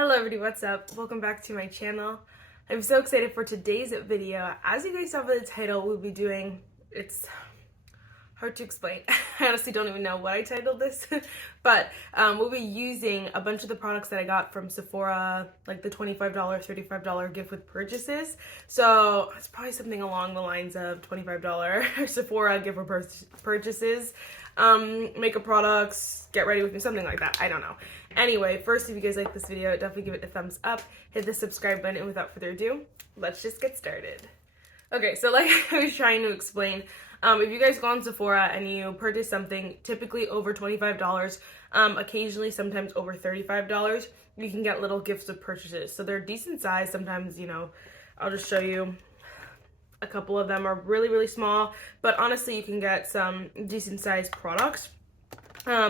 Hello everybody, what's up? Welcome back to my channel. I'm so excited for today's video. As you guys saw by the title, we'll be doing, it's hard to explain. I honestly don't even know what I titled this, but we'll be using a bunch of the products that I got from Sephora, like the $25, $35 gift with purchases. So it's probably something along the lines of $25 Sephora gift with purchases, makeup products, get ready with me, something like that. I don't know. Anyway, first, if you guys like this video, definitely give it a thumbs up, hit the subscribe button, and without further ado, let's just get started. Okay, so like I was trying to explain, if you guys go on Sephora and you purchase something typically over $25, occasionally sometimes over $35, you can get little gifts of purchases. So they're decent size. Sometimes, you know, I'll just show you. A couple of them are really, really small, but honestly, you can get some decent sized products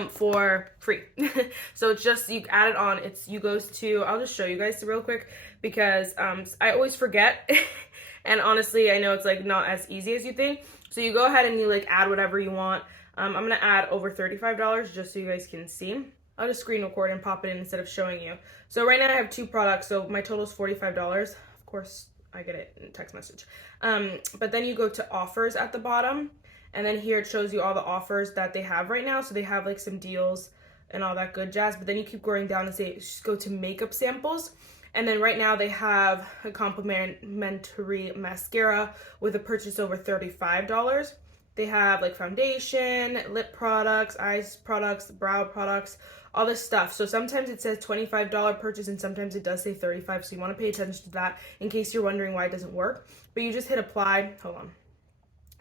for free. So it's just, you add it on, you goes to, I'll just show you guys real quick because I always forget. And honestly, I know it's like not as easy as you think. So you go ahead and you like add whatever you want. I'm gonna add over $35 just so you guys can see. I'll just screen record and pop it in instead of showing you. So right now I have two products, so my total is $45. Of course, I get it in text message. But then you go to offers at the bottom, and then here it shows you all the offers that they have right now. So they have like some deals and all that good jazz, but then you keep going down and say, just go to makeup samples. And then right now they have a complimentary mascara with a purchase over $35. They have like foundation, lip products, eyes products, brow products, all this stuff. So sometimes it says $25 purchase and sometimes it does say $35. So you want to pay attention to that in case you're wondering why it doesn't work. But you just hit apply. Hold on.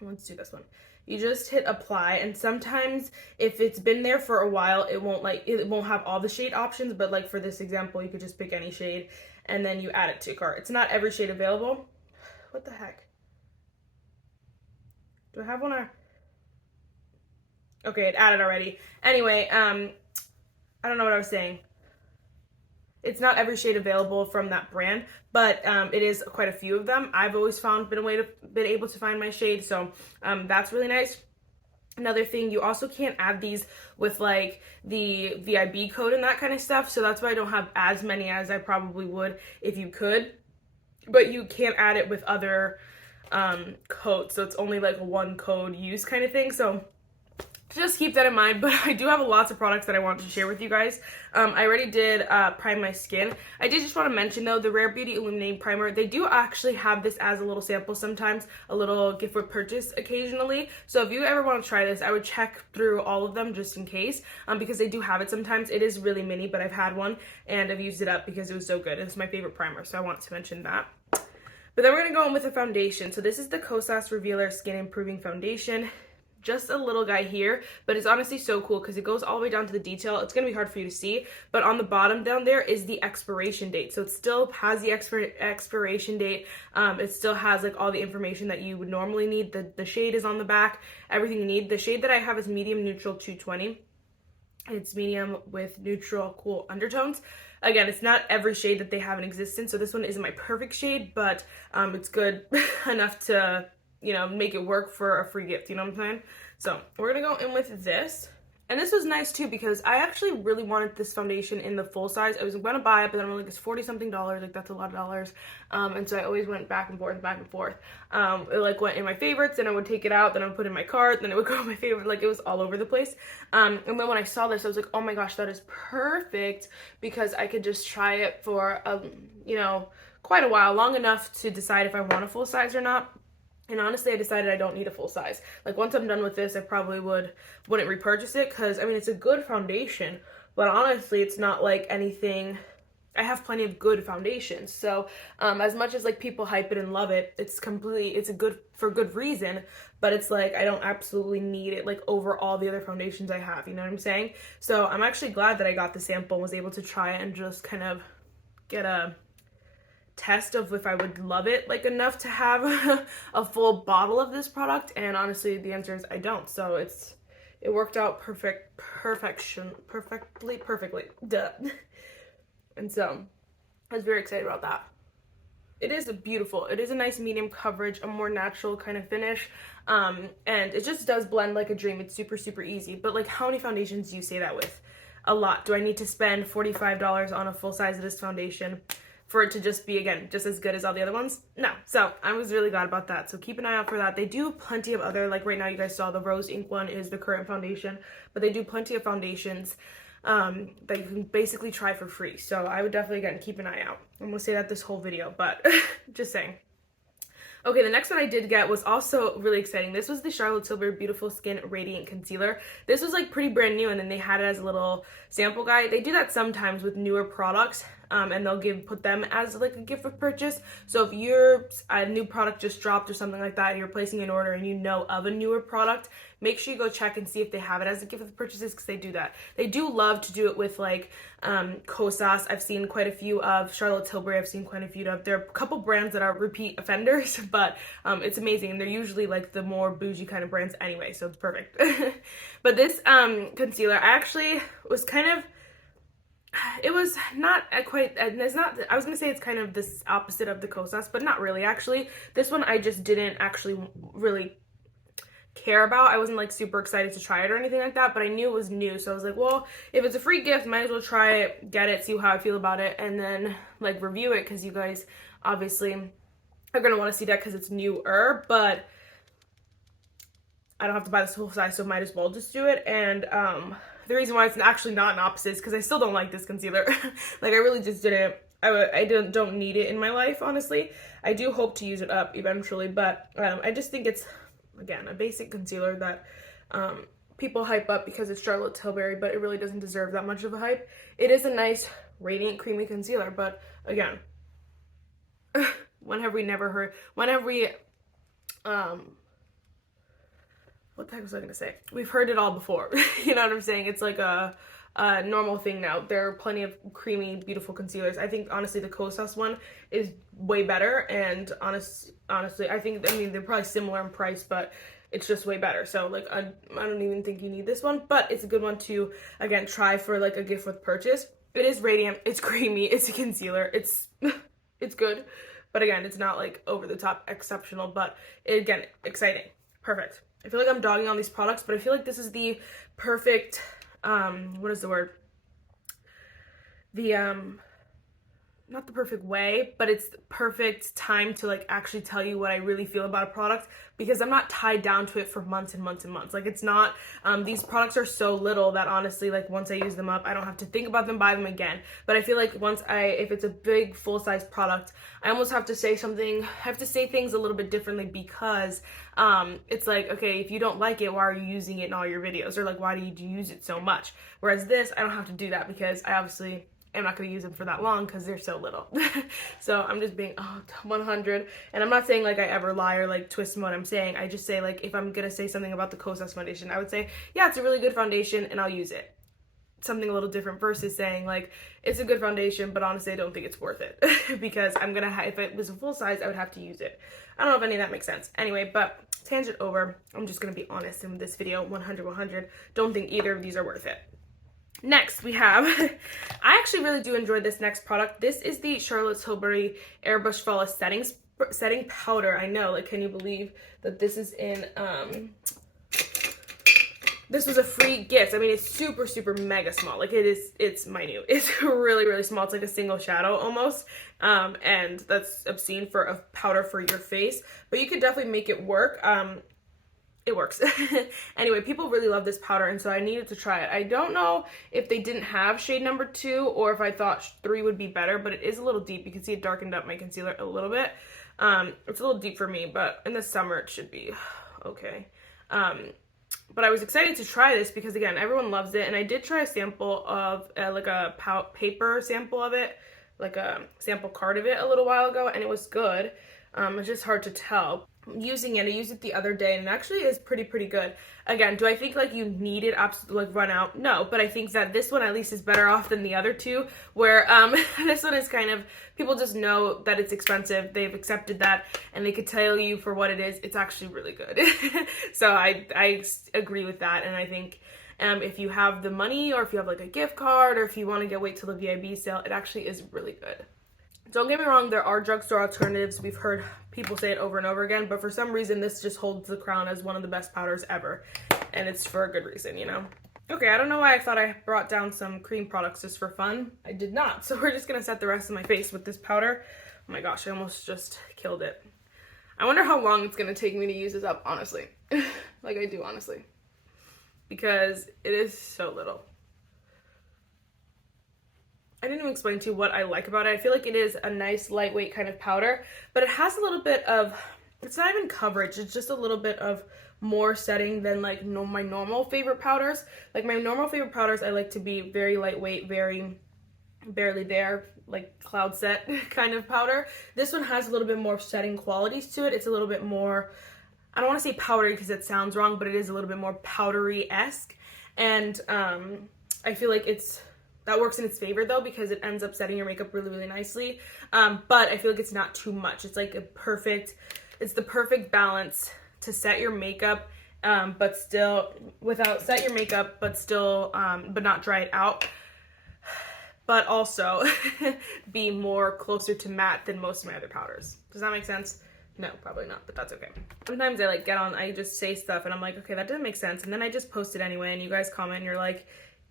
Let's do this one. You just hit apply, and sometimes if it's been there for a while, it won't have all the shade options, but like for this example, you could just pick any shade and then you add it to your cart. It's not every shade available. What the heck? Do I have one or? Okay, it added already. Anyway, I don't know what I was saying. It's not every shade available from that brand, but it is quite a few of them. I've always been able to find my shade, so that's really nice. Another thing, you also can't add these with like the VIB code and that kind of stuff, so that's why I don't have as many as I probably would if you could. But you can't add it with other codes, so it's only like a one code use kind of thing. So just keep that in mind. But I do have lots of products that I want to share with you guys. I already did prime my skin. I did just want to mention though, the Rare Beauty Illuminating Primer, they do actually have this as a little sample sometimes, a little gift with purchase occasionally. So if you ever want to try this, I would check through all of them just in case, because they do have it sometimes. It is really mini, but I've had one and I've used it up because it was so good. It's my favorite primer, so I want to mention that. But then we're going to go in with a foundation. So this is the Kosas Revealer Skin Improving Foundation. Just a little guy here, but it's honestly so cool because it goes all the way down to the detail. It's going to be hard for you to see, but on the bottom down there is the expiration date. So it still has the expiration date. It still has like all the information that you would normally need. The shade is on the back, everything you need. The shade that I have is medium neutral 220. It's medium with neutral cool undertones. Again, it's not every shade that they have in existence, so this one isn't my perfect shade, but it's good enough to, you know, make it work for a free gift, you know what I'm saying? So we're gonna go in with this. And this was nice too because I actually really wanted this foundation in the full size. I was gonna buy it, but then I'm like, it's $40 something, like that's a lot of dollars. And so I always went back and forth, back and forth. It like went in my favorites, then I would take it out, then I would put it in my cart, then it would go in my favorite, like it was all over the place. And then when I saw this, I was like, oh my gosh, that is perfect because I could just try it for, you know, quite a while, long enough to decide if I want a full size or not. And honestly, I decided I don't need a full size. Like once I'm done with this, I probably wouldn't repurchase it because I mean, it's a good foundation, but honestly, it's not like anything. I have plenty of good foundations. So as much as like people hype it and love it, it's a good for good reason, but it's like, I don't absolutely need it like over all the other foundations I have, you know what I'm saying? So I'm actually glad that I got the sample and was able to try it and just kind of get a test of if I would love it like enough to have a full bottle of this product, and honestly the answer is I don't. So it worked out perfectly, duh. And so I was very excited about that. It is a nice medium coverage, a more natural kind of finish, and it just does blend like a dream. It's super easy. But like, how many foundations do you say that with? a lot. Do I need to spend $45 on a full size of this foundation for it to just be, again, just as good as all the other ones? No. So I was really glad about that. So keep an eye out for that. They do plenty of other, like right now you guys saw the Rose Ink one is the current foundation, but they do plenty of foundations that you can basically try for free. So I would definitely, again, keep an eye out. I'm gonna say that this whole video, but just saying. Okay, the next one I did get was also really exciting. This was the Charlotte Tilbury Beautiful Skin Radiant Concealer. This was like pretty brand new, and then they had it as a little sample guide. They do that sometimes with newer products, and they'll put them as like a gift with purchase. So if a new product just dropped or something like that, and you're placing an order and you know of a newer product, make sure you go check and see if they have it as a gift with purchases, because they do that. They do love to do it with like Kosas. I've seen quite a few of. Charlotte Tilbury, I've seen quite a few of. There are a couple brands that are repeat offenders, but it's amazing. And they're usually like the more bougie kind of brands anyway, so it's perfect. But this concealer, I actually was kind of, it was not quite, it's not, I was going to say it's kind of this opposite of the Kosas, but not really actually. This one I just didn't actually really care about. I wasn't like super excited to try it or anything like that, but I knew it was new, so I was like, well, if it's a free gift, might as well try it, get it, see how I feel about it, and then like review it, because you guys obviously are going to want to see that because it's newer, but I don't have to buy this full size, so might as well just do it. And the reason why it's actually not an opposite is because I still don't like this concealer. Like, I really just didn't, I don't need it in my life, honestly. I do hope to use it up eventually, but I just think it's, again, a basic concealer that people hype up because it's Charlotte Tilbury, but it really doesn't deserve that much of a hype. It is a nice, radiant, creamy concealer, but again, when have we what the heck was I gonna say? We've heard it all before. You know what I'm saying? It's like a normal thing now. There are plenty of creamy, beautiful concealers. I think, honestly, the Kosas one is way better, and honestly, I mean, they're probably similar in price, but it's just way better. So, like, I don't even think you need this one, but it's a good one to, again, try for, like, a gift with purchase. It is radiant, it's creamy, it's a concealer, it's good, but again, it's not, like, over the top exceptional, but, again, exciting. Perfect. I feel like I'm dogging on these products, but I feel like this is the perfect, what is the word? Not the perfect way, but it's the perfect time to like actually tell you what I really feel about a product, because I'm not tied down to it for months and months and months. Like, it's not, these products are so little that honestly, like, once I use them up, I don't have to think about them, buy them again. But I feel like if it's a big full-size product, I almost have to say things a little bit differently, because it's like, okay, if you don't like it, why are you using it in all your videos? Or like, why do you use it so much? Whereas this, I don't have to do that, because I obviously I'm not going to use them for that long because they're so little. So I'm just being 100, and I'm not saying like I ever lie or like twist what I'm saying. I just say, like, if I'm going to say something about the Kosas foundation, I would say, yeah, it's a really good foundation and I'll use it. Something a little different versus saying like, it's a good foundation, but honestly I don't think it's worth it. Because I'm going to if it was a full size, I would have to use it. I don't know if any of that makes sense. Anyway, but tangent over. I'm just going to be honest in this video. 100. Don't think either of these are worth it. Next, we have, I actually really do enjoy this next product. This is the Charlotte Tilbury Airbrush Flawless Setting Powder. I know, like, can you believe that this is in, this was a free gift. I mean, it's super, super mega small. Like, it's minute. It's really, really small. It's like a single shadow almost. And that's obscene for a powder for your face. But you could definitely make it work. It works. Anyway, people really love this powder, and so I needed to try it. I don't know if they didn't have shade number 2 or if I thought 3 would be better, but it is a little deep. You can see it darkened up my concealer a little bit. It's a little deep for me, but in the summer it should be okay. But I was excited to try this because, again, everyone loves it, and I did try a sample of like a paper sample of it, like a sample card of it a little while ago, and it was good. It's just hard to tell. Using it, I used it the other day, and it actually is pretty good. Again, do I think like you need it absolutely like run out? No, but I think that this one at least is better off than the other two, where this one is kind of, people just know that it's expensive, they've accepted that, and they could tell you for what it is. It's actually really good. So I agree with that, and I think if you have the money, or if you have like a gift card, or if you want to wait till the VIB sale, it actually is really good. Don't get me wrong, there are drugstore alternatives. We've heard people say it over and over again, but for some reason this just holds the crown as one of the best powders ever, and it's for a good reason, you know? Okay, I don't know why I thought I brought down some cream products just for fun. I did not. So we're just gonna set the rest of my face with this powder. Oh my gosh, I almost just killed it. I wonder how long it's gonna take me to use this up, honestly. Like I do, honestly. Because it is so little. I didn't even explain to you what I like about it. I feel like it is a nice lightweight kind of powder, but it has a little bit of, it's not even coverage, it's just a little bit of more setting than like my normal favorite powders. Like my normal favorite powders, I like to be very lightweight, very barely there, like cloud set kind of powder. This one has a little bit more setting qualities to it. It's a little bit more, I don't want to say powdery because it sounds wrong, but it is a little bit more powdery-esque. And I feel like that works in its favor though, because it ends up setting your makeup really, really nicely. But I feel like it's not too much. It's like it's the perfect balance to set your makeup, but still, set your makeup, but still, but not dry it out. But also be more closer to matte than most of my other powders. Does that make sense? No, probably not, but that's okay. Sometimes I just say stuff and I'm like, okay, that doesn't make sense. And then I just post it anyway and you guys comment and you're like,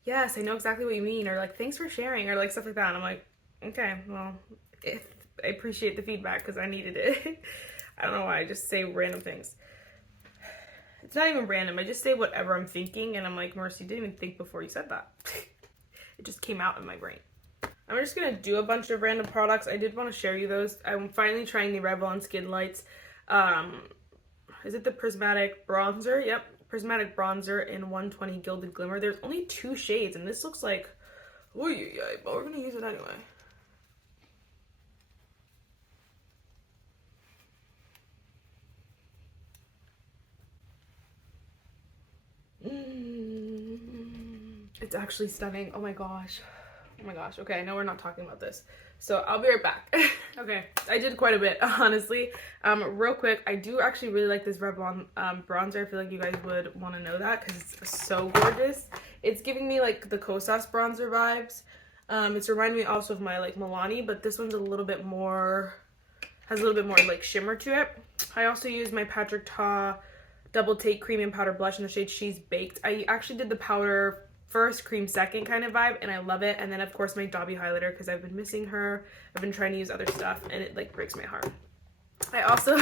yes, I know exactly what you mean, or like, thanks for sharing, or like stuff like that. And I'm like, okay, well, I appreciate the feedback because I needed it. I don't know why, I just say random things. It's not even random, I just say whatever I'm thinking and I'm like, Marissa, you didn't even think before you said that. It just came out in my brain. I'm just gonna do a bunch of random products. I did want to share you those. I'm finally trying the Revlon Skin Lights. Is it the Prismatic Bronzer? Yep, Prismatic Bronzer in 120 Gilded Glimmer. There's only 2 shades and this looks like, oh yeah, but we're gonna use it anyway. It's actually stunning. Oh my gosh. Oh my gosh. Okay, I know we're not talking about this, so I'll be right back. Okay, I did quite a bit, honestly. Real quick, I do actually really like this Revlon bronzer. I feel like you guys would want to know that because it's so gorgeous. It's giving me like the Kosas bronzer vibes. It's reminding me also of my like Milani, but this one's a little bit more, has a little bit more like shimmer to it. I also use my Patrick Ta Double Take Cream and Powder Blush in the shade She's Baked. I actually did the powder first, cream second kind of vibe, and I love it. And then of course my Dobby highlighter because I've been missing her. I've been trying to use other stuff and it like breaks my heart. I also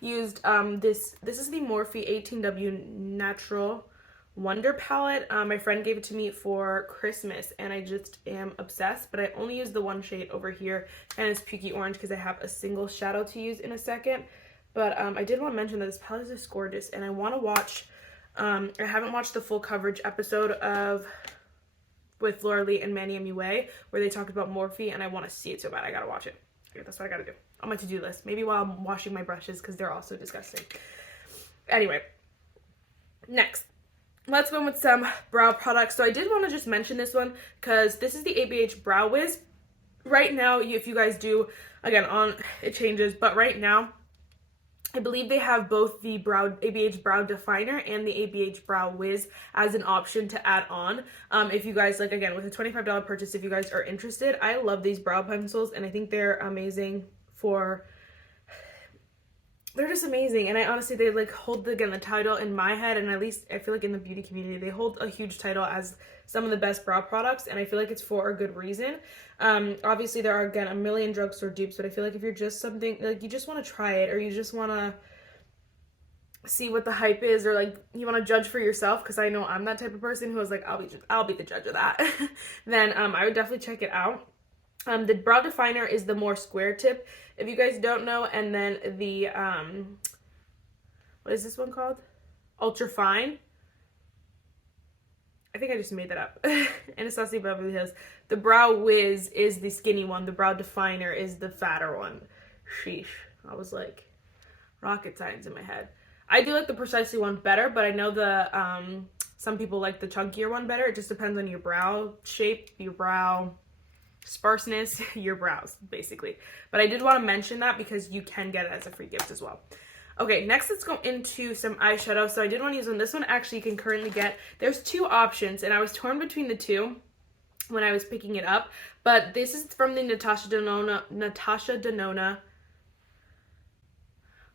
used this is the Morphe 18W Natural Wonder palette. My friend gave it to me for Christmas and I just am obsessed, but I only use the one shade over here and it's Pukey Orange because I have a single shadow to use in a second. But I did want to mention that this palette is just gorgeous and I want to watch, I haven't watched the full coverage episode with Laura Lee and Manny MUA where they talked about Morphe and I want to see it so bad. I gotta watch it. That's what I gotta do on my to-do list. Maybe while I'm washing my brushes because they're also disgusting. Anyway, next. Let's go with some brow products. So I did want to just mention this one because this is the ABH Brow Wiz. Right now, if you guys do, again, it changes, but right now, I believe they have both the ABH Brow Definer and the ABH Brow Wiz as an option to add on. If you guys, like, again, with a $25 purchase, if you guys are interested, I love these brow pencils, and I think they're amazing they're just amazing. And I honestly, they, like, hold, again, the title in my head, and at least I feel like in the beauty community, they hold a huge title as some of the best brow products, and I feel like it's for a good reason. Obviously there are, again, a million drugstore dupes, but I feel like if you're just something like you just want to try it or you just want to see what the hype is or like you want to judge for yourself, because I know I'm that type of person who was like, I'll be the judge of that, then I would definitely check it out. The brow definer is the more square tip, if you guys don't know, and then the what is this one called? Ultra Fine. I think I just made that up. Anastasia Beverly Hills. The Brow Wiz is the skinny one. The Brow Definer is the fatter one. Sheesh. I was like, rocket science in my head. I do like the Precisely one better, but I know some people like the chunkier one better. It just depends on your brow shape, your brow sparseness, your brows, basically. But I did want to mention that because you can get it as a free gift as well. Okay, next let's go into some eyeshadow. So I did want to use one. This one actually you can currently get. There's 2 options, and I was torn between the 2 when I was picking it up. But this is from the Natasha Denona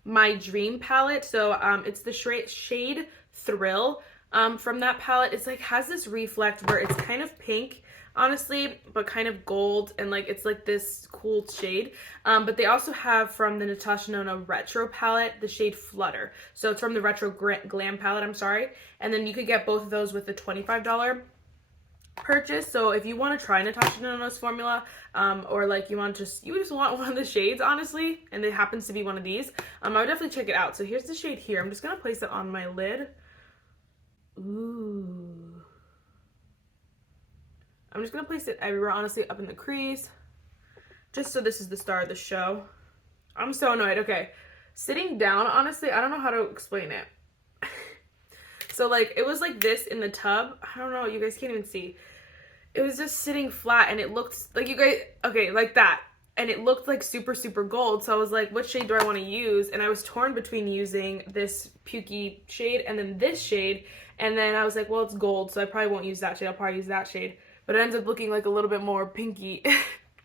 My Dream palette. So it's the shade Thrill. from that palette. It's like has this reflect where it's kind of pink, honestly, but kind of gold, and like it's like this cool shade. But they also have from the Natasha Denona Retro palette the shade Flutter. So it's from the Retro Glam palette, I'm sorry. And then you could get both of those with the $25 purchase. So if you want to try Natasha Denona's formula, or like you just want one of the shades, honestly, and it happens to be one of these, I would definitely check it out. So here's the shade here. I'm just gonna place it on my lid. Ooh. I'm just gonna place it everywhere, honestly, up in the crease, just so this is the star of the show. I'm so annoyed. Okay, sitting down, honestly, I don't know how to explain it. So like it was like this in the tub. I don't know, you guys can't even see. It was just sitting flat and it looked like, you guys, okay, like that. And it looked like super, super gold. So I was like, what shade do I want to use? And I was torn between using this pukey shade and then this shade. And then I was like, well, it's gold, so I probably won't use that shade. I'll probably use that shade. But it ends up looking like a little bit more pinky,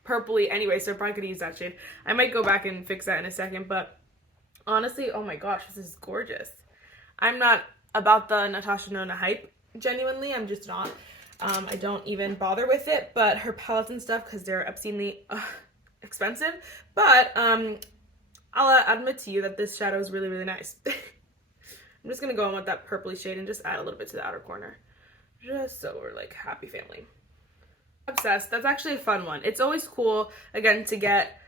purpley anyway, so I probably could use that shade. I might go back and fix that in a second. But honestly, oh my gosh, this is gorgeous. I'm not about the Natasha Denona hype, genuinely. I'm just not. I don't even bother with it, but her palettes and stuff, because they're obscenely expensive. But I'll admit to you that this shadow is really, really nice. I'm just gonna go in with that purpley shade and just add a little bit to the outer corner, just so we're like happy family. Obsessed. That's actually a fun one. It's always cool, again, to get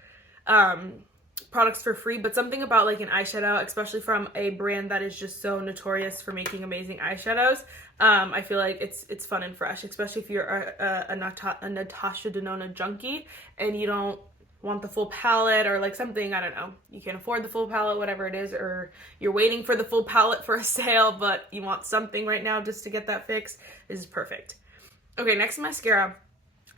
products for free, but something about like an eyeshadow, especially from a brand that is just so notorious for making amazing eyeshadows, I feel like it's fun and fresh, especially if you're a Natasha Denona junkie and you don't want the full palette, or like something, I don't know, you can't afford the full palette, whatever it is, or you're waiting for the full palette for a sale, but you want something right now just to get that fixed. This is perfect. Okay, next mascara.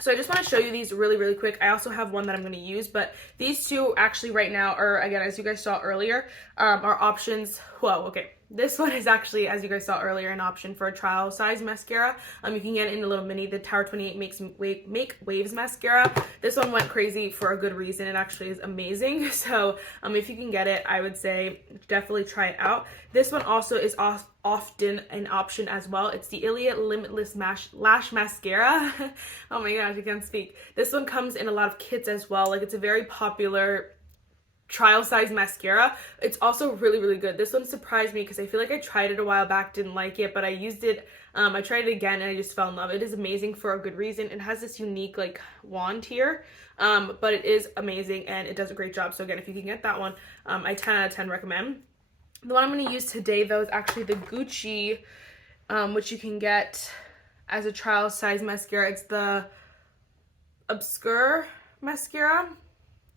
So I just want to show you these really, really quick. I also have one that I'm going to use, but these two actually right now are, again, as you guys saw earlier, are options. Whoa, okay. This one is actually, as you guys saw earlier, an option for a trial size mascara. You can get it in a little mini, the Tower 28 Make Waves mascara. This one went crazy for a good reason. It actually is amazing. So if you can get it, I would say definitely try it out. This one also is often an option as well. It's the Ilia Limitless Lash Mascara. Oh my gosh, I can't speak. This one comes in a lot of kits as well. Like, it's a very popular trial size mascara. It's also really, really good. This one surprised me because I feel like I tried it a while back, didn't like it, but I used it, I tried it again and I just fell in love. It is amazing for a good reason. It has this unique like wand here, but it is amazing and it does a great job. So again, if you can get that one, I 10 out of 10 recommend. The one I'm going to use today though is actually the Gucci, which you can get as a trial size mascara. It's the Obscure mascara.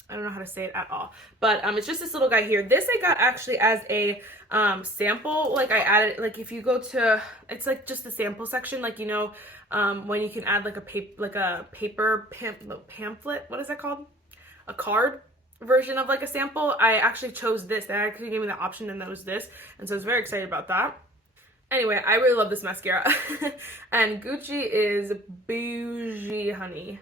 I don't know how to say it at all, but it's just this little guy here. This I got actually as a sample. Like, I added, like, if you go to, it's like just the sample section, like, you know, when you can add like a paper pamphlet, what is that called? A card version of like a sample. I actually chose this. They actually gave me the option, and that was this, and so I was very excited about that. Anyway, I really love this mascara. And Gucci is bougie, honey.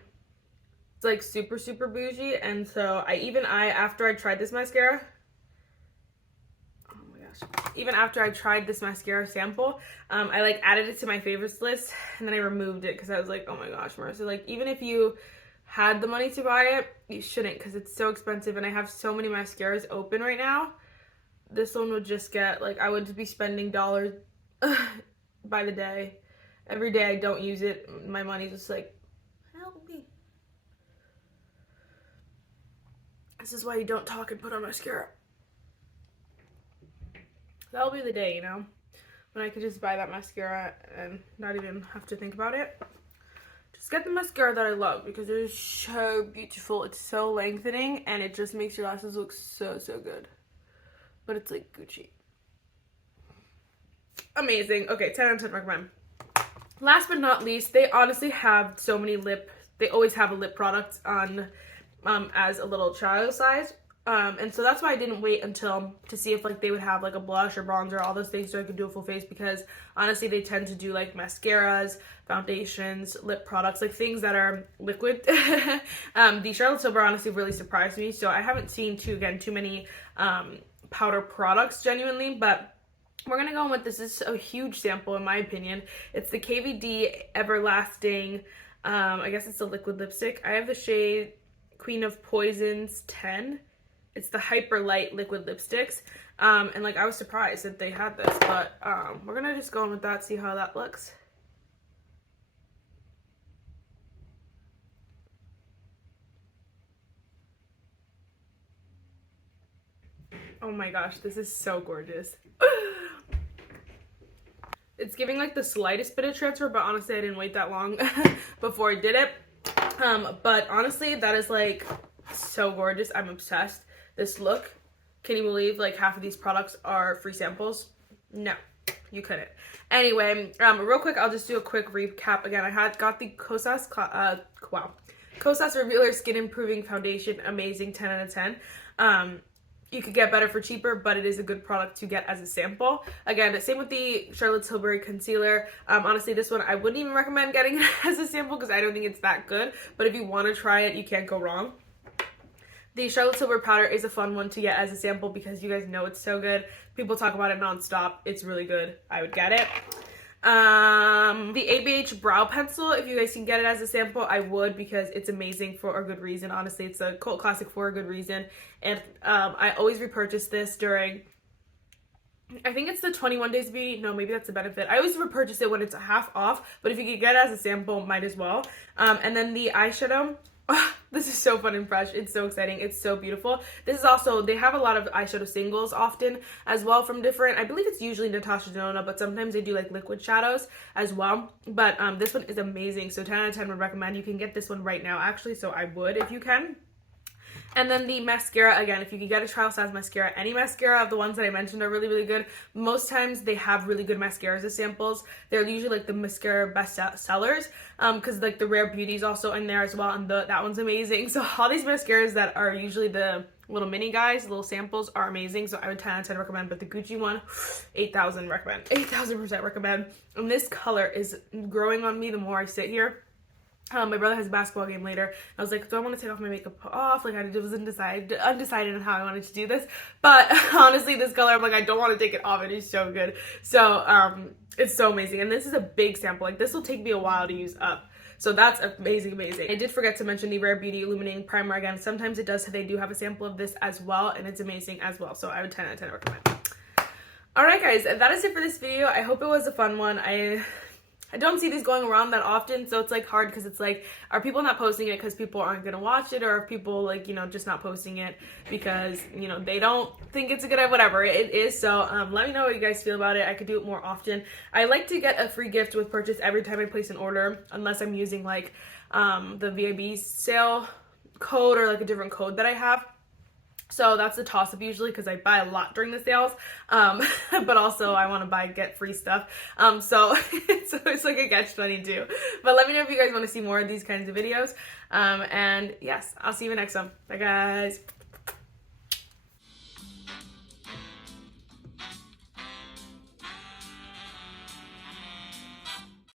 It's like super, super bougie. And so after I tried this mascara, oh my gosh, even after I tried this mascara sample, I like added it to my favorites list, and then I removed it because I was like, oh my gosh, Marissa, like, even if you had the money to buy it, you shouldn't, because it's so expensive, and I have so many mascaras open right now. This one would just get, like, I would be spending dollars by the day. Every day I don't use it, my money's just like, help me. This is why you don't talk and put on mascara. That'll be the day, you know, when I could just buy that mascara and not even have to think about it. Just get the mascara that I love, because it is so beautiful. It's so lengthening, and it just makes your lashes look so, so good. But it's like Gucci. Amazing. Okay, 10 out of 10 recommend. Last but not least, they honestly have so many they always have a lip product on as a little child size, and so that's why I didn't wait until to see if like they would have like a blush or bronzer, all those things, so I could do a full face, because honestly they tend to do like mascaras, foundations, lip products, like things that are liquid. The Charlotte Tilbury honestly really surprised me, so I haven't seen too many powder products genuinely, but we're gonna go in with, this is a huge sample in my opinion. It's the KVD Everlasting, I guess it's a liquid lipstick. I have the shade Queen of Poisons 10. It's the Hyper Light liquid lipsticks. And like I was surprised that they had this, but we're gonna just go in with that, see how that looks. Oh my gosh, this is so gorgeous. It's giving like the slightest bit of transfer, but honestly I didn't wait that long before I did it. But honestly, that is like so gorgeous. I'm obsessed. This look, can you believe like half of these products are free samples? No, you couldn't. Anyway, real quick, I'll just do a quick recap. Again, I got the Kosas, Kosas Revealer Skin Improving Foundation. Amazing, 10 out of 10. You could get better for cheaper, but it is a good product to get as a sample. Again, same with the Charlotte Tilbury Concealer. Honestly, this one I wouldn't even recommend getting as a sample because I don't think it's that good. But if you want to try it, you can't go wrong. The Charlotte Tilbury powder is a fun one to get as a sample because you guys know it's so good. People talk about it nonstop. It's really good. I would get it. The ABH brow pencil, if you guys can get it as a sample, I would, because it's amazing for a good reason. Honestly, it's a cult classic for a good reason. And I always repurchase this during, I think it's the 21 days beauty. No, maybe that's a benefit. I always repurchase it when it's half off, but if you could get it as a sample, might as well. And then the eyeshadow. This is so fun and fresh. It's so exciting. It's so beautiful. This is also, they have a lot of eyeshadow singles often as well from different, I believe it's usually Natasha Denona, but sometimes they do like liquid shadows as well. But this one is amazing. So 10 out of 10 would recommend. You can get this one right now actually, so I would if you can. And then the mascara, again, if you could get a trial size mascara, any mascara of the ones that I mentioned are really, really good. Most times they have really good mascaras as samples. They're usually like the mascara best sellers, because like the Rare Beauty is also in there as well, and that one's amazing. So all these mascaras that are usually the little mini guys, little samples, are amazing. So I would 10 out of 10 recommend, but the Gucci one, 8,000 recommend. 8,000% recommend. And this color is growing on me the more I sit here. My brother has a basketball game later. I was like, do I want to take off my makeup off? Like, I was undecided on how I wanted to do this. But honestly, this color, I'm like, I don't want to take it off. It is so good. So, it's so amazing. And this is a big sample. Like, this will take me a while to use up. So that's amazing, amazing. I did forget to mention the Rare Beauty Illuminating Primer. Again, sometimes it does, they do have a sample of this as well, and it's amazing as well. So I would 10 out of 10 recommend. Alright guys, that is it for this video. I hope it was a fun one. I don't see these going around that often, so it's like hard because it's like, are people not posting it because people aren't gonna watch it, or are people like, you know, just not posting it because, you know, they don't think it's a good idea, whatever it is. So let me know what you guys feel about it. I could do it more often. I like to get a free gift with purchase every time I place an order, unless I'm using like the VIB sale code or like a different code that I have. So that's a toss-up usually because I buy a lot during the sales, but also I want to get free stuff. So it's like a catch-22. But let me know if you guys want to see more of these kinds of videos. And yes, I'll see you in the next one. Bye guys.